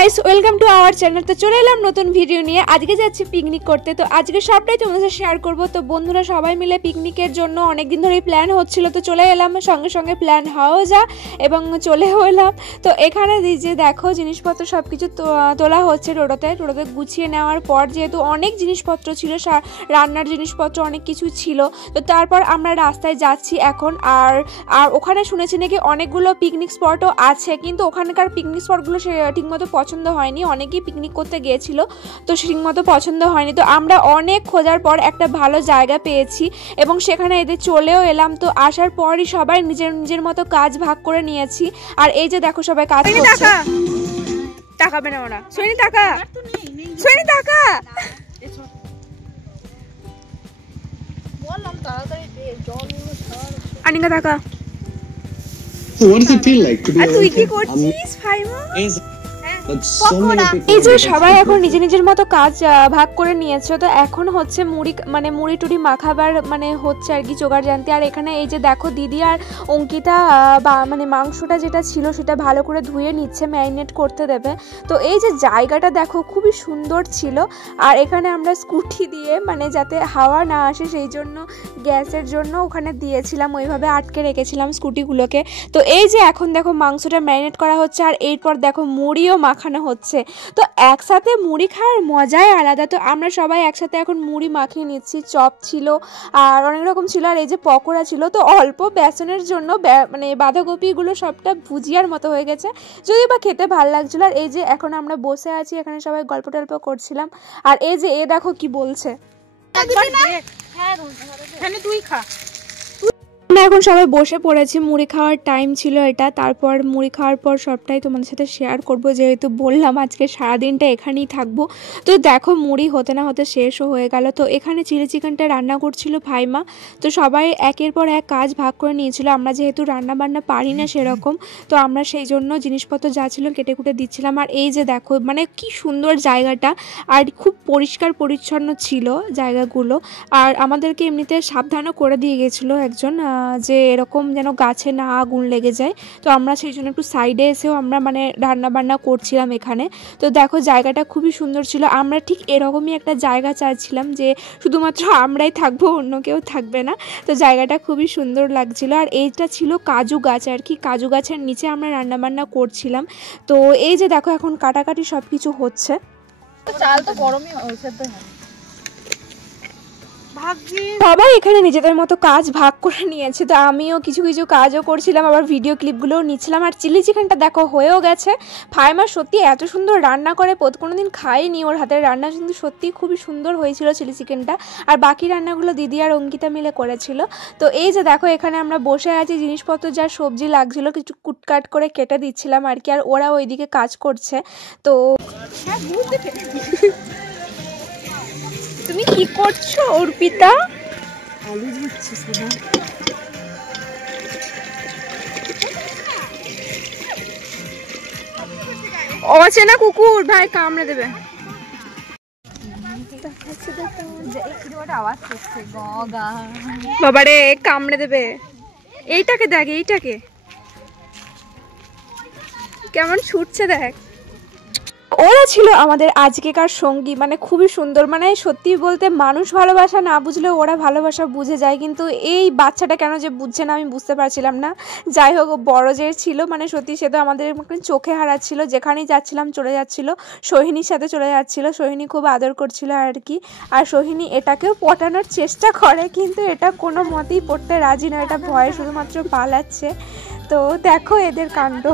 Guys, welcome to our channel. তো চলে এলাম নতুন ভিডিও নিয়ে। আজকে যাচ্ছি পিকনিক করতে। তো আজকে সবটাই তোমাদের সাথে শেয়ার করব। তো বন্ধুরা সবাই মিলে পিকনিকের জন্য অনেকদিন ধরেই প্ল্যান হচ্ছিল, তো চলে এলাম, সঙ্গে সঙ্গে প্ল্যান হওয়াও যা এবং চলেও এলাম। তো এখানে যে দেখো জিনিসপত্র সব কিছু তোলা হচ্ছে টোটোতে গুছিয়ে নেওয়ার পর, যেহেতু অনেক জিনিসপত্র ছিল, রান্নার জিনিসপত্র অনেক কিছু ছিল। তো তারপর আমরা রাস্তায় যাচ্ছি এখন। আর ওখানে শুনেছি নাকি অনেকগুলো পিকনিক স্পটও আছে, কিন্তু ওখানকার পিকনিক স্পটগুলো সে ঠিকমতো পছন্দ হয়নি। অনেকেই পিকনিক করতে গিয়েছিল, তো ঠিকমতো পছন্দ হয়নি। তো আমরা অনেক খোঁজার পর একটা ভালো জায়গা পেয়েছি এবং সেখানে এদের চলেও এলাম। তো আসার পরই সবাই নিজের নিজের মতো কাজ ভাগ করে নিয়েছি। আর এই যে দেখো সবাই কাজ করছে। টাকাবে না ওরা। সোনি টাকা, সোনি টাকা, বললাম তাড়াতাড়ি দে, জলগুলো ছাড়। আনিকা টাকা। What does it feel like to be? তুই কি করছিস ফাইমা? এই যে সবাই এখন নিজের নিজের মতো কাজ ভাগ করে নিয়েছে। তো এখন হচ্ছে মুড়ি টুড়ি মাখাবার হচ্ছে আর কি জোগাড় জানতে। আর এখানে এই যে দেখো দিদি আর অঙ্কিতা মাংসটা যেটা ছিল সেটা ভালো করে ধুয়ে নিচ্ছে, ম্যারিনেট করতে দেবে। তো এই যে জায়গাটা দেখো খুবই সুন্দর ছিল। আর এখানে আমরা স্কুটি দিয়ে যাতে হাওয়া না আসে সেই জন্য গ্যাসের জন্য ওখানে দিয়েছিলাম, ওইভাবে আটকে রেখেছিলাম স্কুটিগুলোকে। তো এই যে এখন দেখো মাংসটা ম্যারিনেট করা হচ্ছে আর এরপর দেখো মুড়িও মাখানো হচ্ছে। তো একসাথে মুড়ি খাওয়ার মজাই আলাদা। তো আমরা সবাই একসাথে এখন মুড়ি মাখিয়ে নিচ্ছি। চপ ছিল আর অনেক রকম ছিল, আর এই যে পকোড়া ছিল। তো অল্প বেসনের জন্য বাঁধাকপিগুলো সবটা ভুজিয়ার মতো হয়ে গেছে, যদিও বা খেতে ভালো লাগছিল। আর এই যে এখন আমরা বসে আছি, এখানে সবাই গল্প টল্প করছিলাম। আর এই যে এ দেখো কি বলছে, তুই খা। আমরা এখন সবাই বসে পড়েছি, মুড়ি খাওয়ার টাইম ছিল এটা। তারপর মুড়ি খাওয়ার পর সবটাই তোমাদের সাথে শেয়ার করব, যেহেতু বললাম আজকে সারাদিনটা এখানেই থাকবো। তো দেখো মুড়ি হতে না হতে শেষও হয়ে গেল। তো এখানে চিলি চিকেনটা রান্না করছিল ভাইমা। তো সবাই একের পর এক কাজ ভাগ করে নিয়েছিল। আমরা যেহেতু রান্না বান্না পারি না সেরকম, তো আমরা সেই জন্য জিনিসপত্র যা ছিল কেটে কুটে দিচ্ছিলাম। আর এই যে দেখো কি সুন্দর জায়গাটা, আর খুব পরিষ্কার পরিচ্ছন্ন ছিল জায়গাগুলো। আর আমাদেরকে এমনিতে সাবধানও করে দিয়ে গেছিলো একজন, যে এরকম যেন গাছে না আগুন লেগে যায়। তো আমরা সেই জন্য একটু সাইডে এসেও আমরা রান্না বান্না করছিলাম এখানে। তো দেখো জায়গাটা খুবই সুন্দর ছিল। আমরা ঠিক এরকমই একটা জায়গা চাইছিলাম যে শুধুমাত্র আমরাই থাকবো, অন্য কেউ থাকবে না। তো জায়গাটা খুবই সুন্দর লাগছিল। আর এইটা ছিল কাজু গাছ আর কি, কাজু গাছের নিচে আমরা রান্না বান্না করছিলাম। তো এই যে দেখো এখন কাটাকাটি সব কিছু হচ্ছে। চাল তো গরমই সেদ্ধ হয়। সবাই এখানে নিজেদের মতো কাজ ভাগ করে নিয়েছে। তো আমিও কিছু কিছু কাজও করছিলাম, আবার ভিডিও ক্লিপগুলোও নিচ্ছিলাম। আর চিলি চিকেনটা দেখো হয়েও গেছে। ফাইমা সত্যি এত সুন্দর রান্না করে, কোনোদিন খাইনি, ওর হাতের রান্না কিন্তু সত্যি খুবই সুন্দর হয়েছিল চিলি চিকেনটা। আর বাকি রান্নাগুলো দিদি আর অঙ্কিতা মিলে করেছিল। তো এই যে দেখো এখানে আমরা বসে আছি, জিনিসপত্র যা সবজি লাগছিল কিছু কুটকাট করে কেটে দিচ্ছিলাম আর কি। আর ওরা ওইদিকে কাজ করছে। তো তুমি কি করছো অর্পিতা? আলু দিচ্ছি শুধু। অচেনা কুকুর ভাই কামড়ে দেবে। বাবারে কামড়ে দেবে। এইটাকে দেখ, এইটাকে কেমন ছুটছে দেখ। ওরা ছিল আমাদের আজকেকার সঙ্গী, খুবই সুন্দর। সত্যি বলতে মানুষ ভালোবাসা না বুঝলেও ওরা ভালোবাসা বুঝে যায়, কিন্তু এই বাচ্চাটা কেন যে বুঝছে না আমি বুঝতে পারছিলাম না। যাই হোক বড় যে ছিল সত্যি সে তো আমাদের চোখে হারাচ্ছিল, যেখানেই যাচ্ছিলাম চলে যাচ্ছিল, সোহিনীর সাথে চলে যাচ্ছিল। সোহিনী খুব আদর করছিল আর কি। আর সোহিনী এটাকেও পটানোর চেষ্টা করে, কিন্তু এটা কোনো মতেই পড়তে রাজি নয়, এটা ভয়ে শুধুমাত্র পালাচ্ছে। তো দেখো এদের কাণ্ড।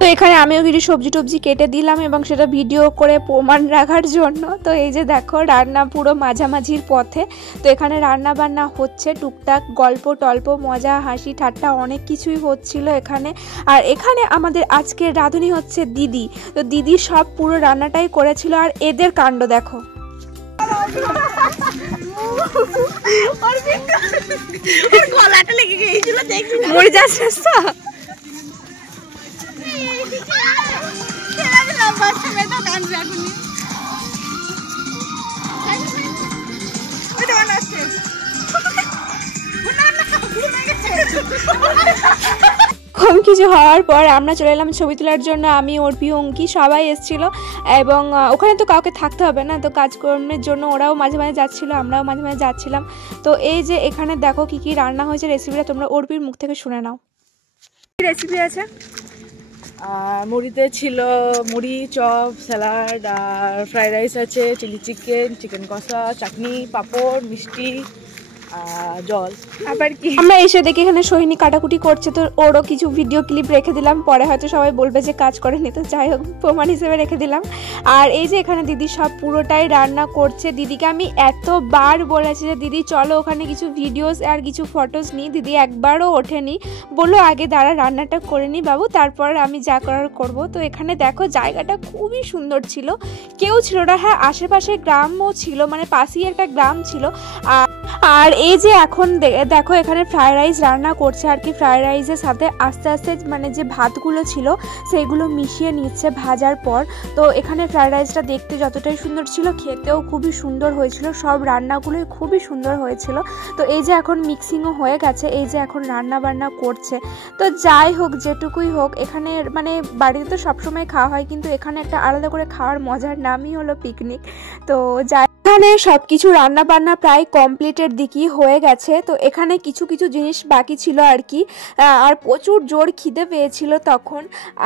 তো এখানে আমিও কিছু সবজি টবজি কেটে দিলাম এবং সেটা ভিডিও করে প্রমাণ রাখার জন্য। তো এই যে দেখো রান্না পুরো মাঝামাঝির পথে। তো এখানে রান্না বান্না হচ্ছে, টুকটাক গল্প টল্প মজা হাসি ঠাট্টা অনেক কিছুই হচ্ছিল এখানে। আর এখানে আমাদের আজকের রাঁধুনি হচ্ছে দিদি। তো দিদি সব পুরো রান্নাটাই করেছিল। আর এদের কাণ্ড দেখো। গলাটা লেগে গিয়েছিল, দেখি মরে যাচ্ছে। এরকম কিছু হওয়ার পর আমরা চলে এলাম ছবি তোলার জন্য। আমি, অর্পি, অঙ্কি সবাই এসেছিল এবং ওখানে তো কাউকে থাকতে হবে না, তো কাজকর্মের জন্য ওরাও মাঝে মাঝে যাচ্ছিলো, আমরাও মাঝে মাঝে যাচ্ছিলাম। তো এই যে এখানে দেখো কি কি রান্না হয়েছে, রেসিপিটা তোমরা অর্পির মুখ থেকে শুনে নাও। কি রেসিপি আছে? মুড়িতে ছিল মুড়ি, চপ, স্যালাড, আর ফ্রাইড রাইস আছে, চিলি চিকেন, চিকেন কষা, চাটনি, পাঁপড়, মিষ্টি, জল। আবার কি আমরা এসে দেখি এখানে সোহিনী কাটাকুটি করছে, তো ওরও কিছু ভিডিও ক্লিপ রেখে দিলাম, পরে হয়তো সবাই বলবে যে কাজ করেনি, তো যাই হোক প্রমাণ হিসেবে রেখে দিলাম। আর এই যে এখানে দিদি সব পুরোটাই রান্না করছে। দিদিকে আমি এতবার বলেছি যে দিদি চলো ওখানে কিছু ভিডিওস আর কিছু ফটোস নিই, দিদি একবারও ওঠেনি, বললো আগে দাঁড়া রান্নাটা করে নি বাবু, তারপর আমি যা করার করব। তো এখানে দেখো জায়গাটা খুবই সুন্দর ছিল, কেউ ছিল না, হ্যাঁ আশেপাশে গ্রামও ছিল, মানে পাশেই একটা গ্রাম ছিল। আর এই যে এখন দেখো এখানে ফ্রাইড রাইস রান্না করছে আর কি, ফ্রাইড রাইসের সাথে আস্তে আস্তে মানে যে ভাতগুলো ছিল সেইগুলো মিশিয়ে নিচ্ছে ভাজার পর। তো এখানে ফ্রাইড রাইসটা দেখতে যতটাই সুন্দর ছিল, খেতেও খুবই সুন্দর হয়েছিল, সব রান্নাগুলোই খুবই সুন্দর হয়েছিল। তো এই যে এখন মিক্সিংও হয়ে গেছে, এই যে এখন রান্না বান্না করছে। তো যাই হোক যেটুকুই হোক, এখানে মানে বাড়িতে তো সবসময় খাওয়া হয়, কিন্তু এখানে একটা আলাদা করে খাওয়ার মজার নামই হলো পিকনিক। তো যাই এখানে সব কিছু রান্না বান্না প্রায় কমপ্লিটের দিকই হয়ে গেছে। তো এখানে কিছু কিছু জিনিস বাকি ছিল আর কি, আর প্রচুর জোর খিদে পেয়েছিল তখন,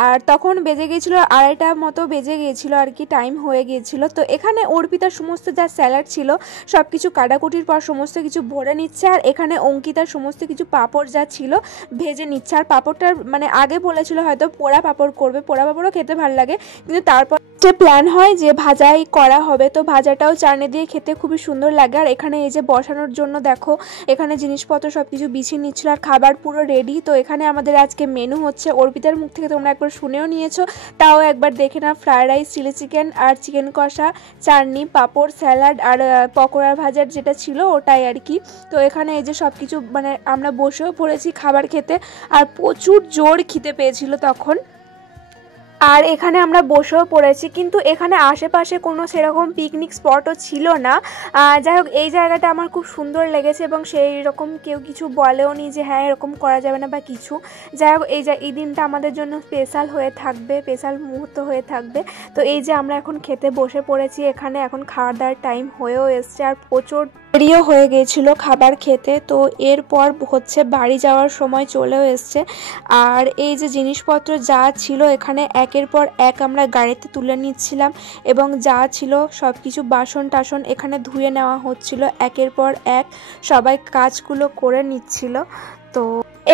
আর তখন বেজে গিয়েছিল 2:30 মতো বেজে গিয়েছিল আর কি, টাইম হয়ে গিয়েছিল। তো এখানে অর্পিতার সমস্ত যা স্যালাড ছিল সব কিছু কাটাকুটির পর সমস্ত কিছু ভরে নিচ্ছে, আর এখানে অঙ্কিতার সমস্ত কিছু পাঁপড় যা ছিল ভেজে নিচ্ছে। আর পাঁপড়টার মানে আগে বলেছিল হয়তো পোড়া পাঁপড় করবে, পোড়া পাঁপড়ও খেতে ভালো লাগে, কিন্তু তারপর যে প্ল্যান হয় যে ভাজাই করা হবে, তো ভাজাটাও চাটনি দিয়ে খেতে খুবই সুন্দর লাগে। আর এখানে এই যে বসানোর জন্য দেখো এখানে জিনিসপত্র সব কিছু বিছিয়ে নিচ্ছিল, আর খাবার পুরো রেডি। তো এখানে আমাদের আজকে মেনু হচ্ছে, অর্পিতার মুখ থেকে তোমরা একবার শুনেও নিয়েছো, তাও একবার দেখে না, ফ্রাইড রাইস, চিলি চিকেন আর চিকেন কষা, চাটনি, পাঁপড়, স্যালাড আর পকোড়া ভাজার যেটা ছিল ওটাই আর কি। তো এখানে এই যে সব কিছু মানে আমরা বসেও পড়েছি খাবার খেতে, আর প্রচুর জোর খিদে পেয়েছিল তখন, আর এখানে আমরা বসেও পড়েছি, কিন্তু এখানে আশেপাশে কোনো সেরকম পিকনিক স্পটও ছিল না। যাই হোক এই জায়গাটা আমার খুব সুন্দর লেগেছে, এবং সেই রকম কেউ কিছু বলেও নি যে হ্যাঁ এরকম করা যাবে না বা কিছু। যাই হোক এই দিনটা আমাদের জন্য স্পেশাল হয়ে থাকবে, স্পেশাল মুহূর্ত হয়ে থাকবে। তো এই যে আমরা এখন খেতে বসে পড়েছি, এখানে এখন খাওয়া দাওয়ার টাইম হয়েও এসছে, আর প্রচুর দেরিও হয়ে গিয়েছিল খাবার খেতে। তো এরপর হচ্ছে বাড়ি যাওয়ার সময় চলেও এসছে, আর এই যে জিনিসপত্র যা ছিল এখানে একের পর এক আমরা গাড়িতে তুলে নিচ্ছিলাম, এবং যা ছিল সব কিছু বাসন টাসন এখানে ধুয়ে নেওয়া হচ্ছিল, একের পর এক সবাই কাজগুলো করে নিচ্ছিল। তো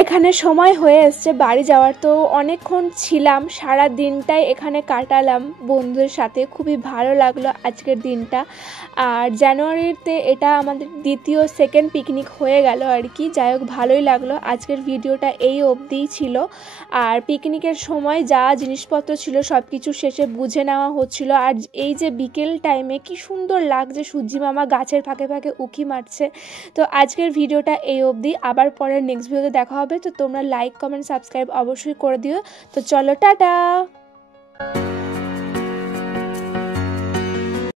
এখানে সময় হয়ে এসছে বাড়ি যাওয়ার। তো অনেকক্ষণ ছিলাম, সারা দিনটাই এখানে কাটালাম বন্ধুদের সাথে, খুবই ভালো লাগলো আজকের দিনটা। আর জানুয়ারিতে এটা আমাদের সেকেন্ড পিকনিক হয়ে গেল আর কি। যাই হোক ভালোই লাগলো। আজকের ভিডিওটা এই অবধিই ছিল, আর পিকনিকের সময় যা জিনিসপত্র ছিল সব কিছু শেষে বুঝে নেওয়া হচ্ছিল। আর এই যে বিকেল টাইমে কি সুন্দর লাগছে, সূর্যি মামা গাছের ফাঁকে ফাঁকে উঁকি মারছে। তো আজকের ভিডিওটা এই অবধি, আবার পরের নেক্সট ভিডিওতে দেখা হবে। তো তোমরা লাইক, কমেন্ট, সাবস্ক্রাইব অবশ্যই করে দিও। তো চলো টাটা।